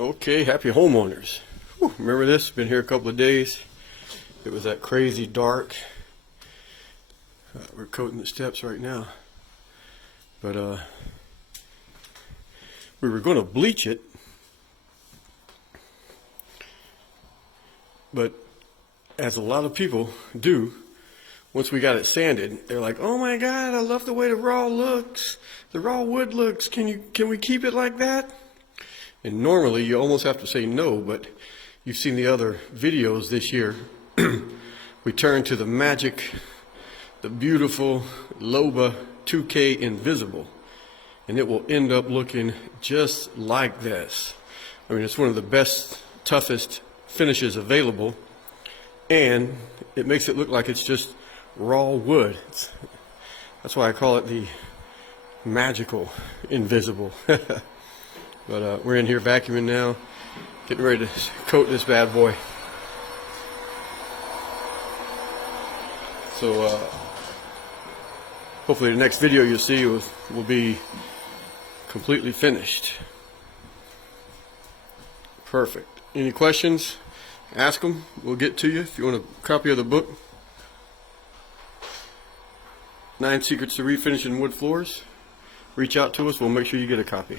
Okay, happy homeowners. Whew, remember this? Been here a couple of days. It was that crazy dark. We're coating the steps right now. But we were going to bleach it. But as a lot of people do, once we got it sanded, they're like, "Oh my God, I love the way the raw looks. The raw wood looks. Can we keep it like that?" And normally you almost have to say no, but you've seen the other videos this year. We turn to the magic, the beautiful Loba 2K Invisible, and it will end up looking just like this. I mean, it's one of the best, toughest finishes available, and it makes it look like it's just raw wood. That's why I call it the magical invisible. But we're in here vacuuming now, getting ready to coat this bad boy. So hopefully the next video you'll see will be completely finished. Perfect. Any questions? Ask them. We'll get to you. If you want a copy of the book, 9 Secrets to Refinishing Wood Floors, reach out to us. We'll make sure you get a copy.